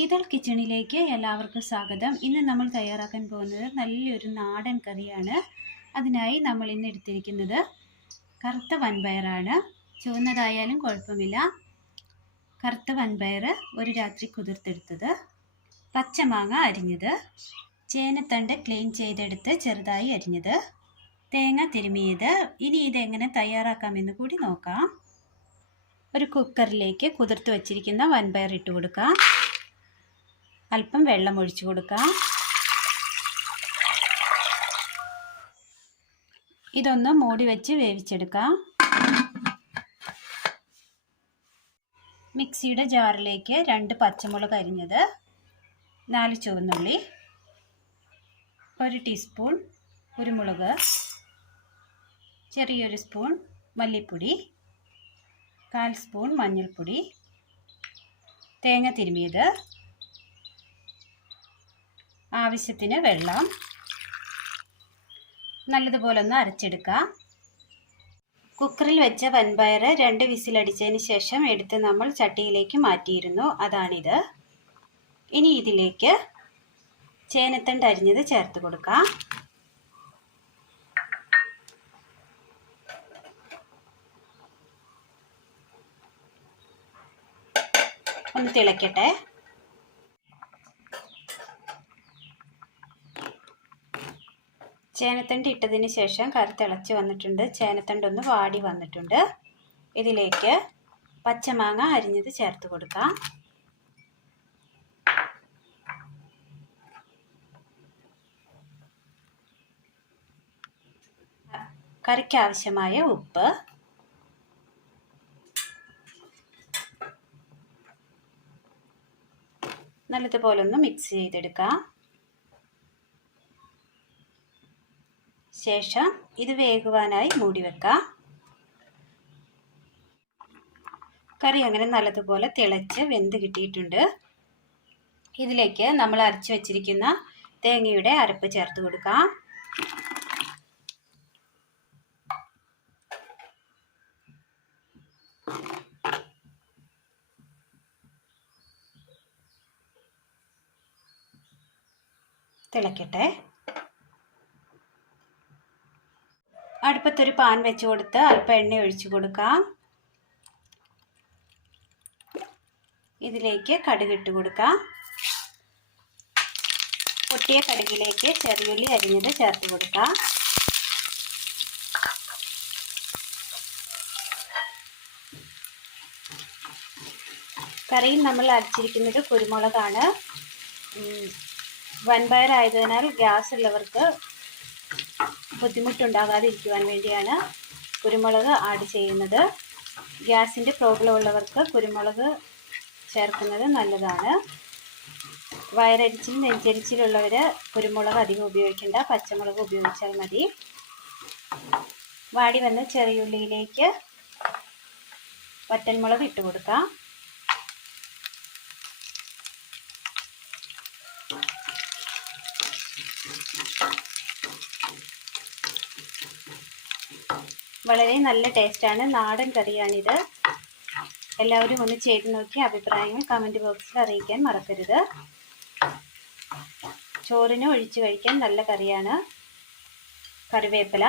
ഇതൾ കിച്ചണിലേക്ക് എല്ലാവർക്കും സ്വാഗതം. ഇന്ന് നമ്മൾ തയ്യാറാക്കാൻ പോകുന്നത് നല്ലൊരു നാടൻ കറിയാണ്. അതിനായി നമ്മൾ ഇന്ന് എടുത്തിരിക്കുന്നത് കറുത്ത വൻപയറാണ്. ചുവന്നതായാലും കുഴപ്പമില്ല. കറുത്ത വൻപയർ ഒരു രാത്രി കുതിർത്തെടുത്തത്. പച്ചമാങ്ങ അരിഞ്ഞത്. ചേനത്തണ്ട് ക്ലീൻ ചെയ്തെടുത്ത് ചെറുതായി അരിഞ്ഞത്. തേങ്ങ തിരുമിയത്. ഇനി ഇതെങ്ങനെ തയ്യാറാക്കാമെന്ന് കൂടി നോക്കാം. ഒരു കുക്കറിലേക്ക് കുതിർത്ത് വച്ചിരിക്കുന്ന വൻപയർ ഇട്ട് കൊടുക്കാം. അല്പം വെള്ളം ഒഴിച്ചു കൊടുക്കാം. ഇതൊന്ന് മൂടി വെച്ച് വേവിച്ചെടുക്കാം. മിക്സിയുടെ ജാറിലേക്ക് രണ്ട് പച്ചമുളക് അരിഞ്ഞത് നാല് ചുവന്നുള്ളി ഒരു ടീസ്പൂൺ കുരുമുളക് ചെറിയൊരു സ്പൂൺ മല്ലിപ്പൊടി കാൽ സ്പൂൺ മഞ്ഞൾപ്പൊടി തേങ്ങ തിരുമിയത് ആവശ്യത്തിന് വെള്ളം. നല്ലതുപോലെ ഒന്ന് അരച്ചെടുക്കുക കുക്കറിൽ വെച്ച വൻപയർ രണ്ട് വിസിലടിച്ചതിന് ശേഷം എടുത്ത് നമ്മൾ ചട്ടിയിലേക്ക് മാറ്റിയിരുന്നു. അതാണിത്. ഇനി ഇതിലേക്ക് ചേനത്തണ്ട് അരിഞ്ഞത് ചേർത്ത് കൊടുക്കാം. ഒന്ന് തിളയ്ക്കട്ടെ ചേനത്തണ്ട് ഇട്ടതിന് ശേഷം കറി തിളച്ച് വന്നിട്ടുണ്ട്. ചേനത്തണ്ട് ഒന്ന് വാടി വന്നിട്ടുണ്ട്. ഇതിലേക്ക് പച്ചമാങ്ങ അരിഞ്ഞത് ചേർത്ത് കൊടുക്കാം. കറിക്ക് ആവശ്യമായ ഉപ്പ്. നല്ലതുപോലെ ഒന്ന് മിക്സ് ചെയ്തെടുക്കാം. ശേഷം ഇത് വേകുവാനായി മൂടി വെക്കാം. കറി അങ്ങനെ നല്ലതുപോലെ തിളച്ച് വെന്ത് കിട്ടിയിട്ടുണ്ട്. ഇതിലേക്ക് നമ്മൾ അരച്ച് വെച്ചിരിക്കുന്ന തേങ്ങയുടെ അരപ്പ് ചേർത്ത് കൊടുക്കാം. തിളക്കട്ടെ. അടുപ്പത്തൊരു പാൻ വെച്ച് കൊടുത്ത് അല്പം എണ്ണ ഒഴിച്ചു കൊടുക്കാം. ഇതിലേക്ക് കടുകിട്ട് കൊടുക്കാം. പൊട്ടിയ കടുകിലേക്ക് ചെറിയുള്ളി അരിഞ്ഞത് ചേർത്ത് കൊടുക്കാം. കറിയിൽ നമ്മൾ അരച്ചിരിക്കുന്നത് കുരുമുളകാണ്. വൻപയറായതിനാൽ ഗ്യാസ് ഉള്ളവർക്ക് ബുദ്ധിമുട്ടുണ്ടാകാതിരിക്കുവാൻ വേണ്ടിയാണ് കുരുമുളക് ആഡ് ചെയ്യുന്നത്. ഗ്യാസിന്റെ പ്രോബ്ലം ഉള്ളവർക്ക് കുരുമുളക് ചേർക്കുന്നത് നല്ലതാണ്. വയറരിച്ചിൽ നെഞ്ചരിച്ചിലുള്ളവർ കുരുമുളക് അധികം ഉപയോഗിക്കേണ്ട. പച്ചമുളക് ഉപയോഗിച്ചാൽ മതി. വാടി വന്ന ചെറിയുള്ളിയിലേക്ക് വറ്റൻമുളക് ഇട്ട് കൊടുക്കാം. വളരെ നല്ല ടേസ്റ്റാണ് നാടൻ കറിയാണിത്. എല്ലാവരും ഒന്ന് ചെയ്ത് നോക്കി അഭിപ്രായങ്ങൾ കമന്റ് ബോക്സിൽ അറിയിക്കാൻ മറക്കരുത്. ചോറിന് ഒഴിച്ച് കഴിക്കാൻ നല്ല കറിയാണ്. കറിവേപ്പില.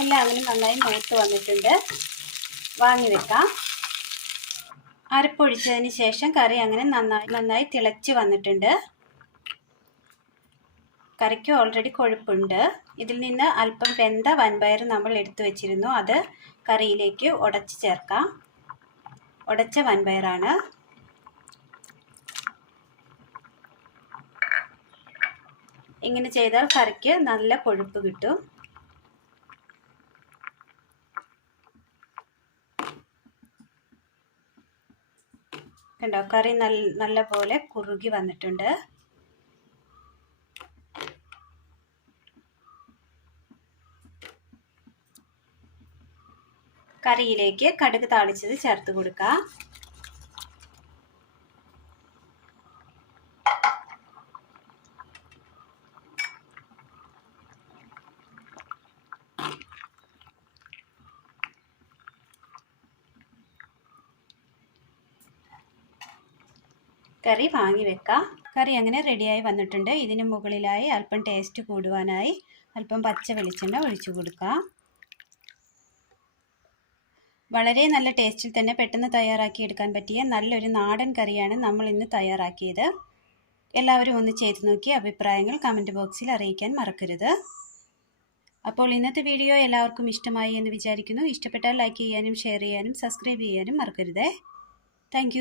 എല്ലാവരും നന്നായി മൂത്ത് വന്നിട്ടുണ്ട്. വാങ്ങി വെക്കാം. അരപ്പൊഴിച്ചതിന് ശേഷം കറി അങ്ങനെ നന്നായി നന്നായി തിളച്ച് വന്നിട്ടുണ്ട്. കറിക്ക് ഓൾറെഡി കൊഴുപ്പുണ്ട്. ഇതിൽ നിന്ന് അല്പം വെന്ത വൻപയർ നമ്മൾ എടുത്തു വെച്ചിരുന്നു. അത് കറിയിലേക്ക് ഉടച്ച് ചേർക്കാം. ഉടച്ച വൻപയറാണ്. ഇങ്ങനെ ചെയ്താൽ കറിക്ക് നല്ല കൊഴുപ്പ് കിട്ടും. കണ്ടോ? കറി നല്ല നല്ല പോലെ കുറുകി വന്നിട്ടുണ്ട്. കറിയിലേക്ക് കടുക് താളിച്ചത് ചേർത്ത് കൊടുക്കാം. കറി വാങ്ങി വെക്കാം. കറി അങ്ങനെ റെഡിയായി വന്നിട്ടുണ്ട്. ഇതിന് മുകളിലായി അല്പം ടേസ്റ്റ് കൂടുവാനായി അല്പം പച്ച വെളിച്ചെണ്ണ ഒഴിച്ചു കൊടുക്കാം. വളരെ നല്ല ടേസ്റ്റിൽ തന്നെ പെട്ടെന്ന് തയ്യാറാക്കി എടുക്കാൻ പറ്റിയ നല്ലൊരു നാടൻ കറിയാണ് നമ്മൾ ഇന്ന് തയ്യാറാക്കിയത്. എല്ലാവരും ഒന്ന് ചെയ്ത് നോക്കി അഭിപ്രായങ്ങൾ കമന്റ് ബോക്സിൽ അറിയിക്കാൻ മറക്കരുത്. അപ്പോൾ ഇന്നത്തെ വീഡിയോ എല്ലാവർക്കും ഇഷ്ടമായി എന്ന് വിചാരിക്കുന്നു. ഇഷ്ടപ്പെട്ടാൽ ലൈക്ക് ചെയ്യാനും ഷെയർ ചെയ്യാനും സബ്സ്ക്രൈബ് ചെയ്യാനും മറക്കരുതേ. താങ്ക്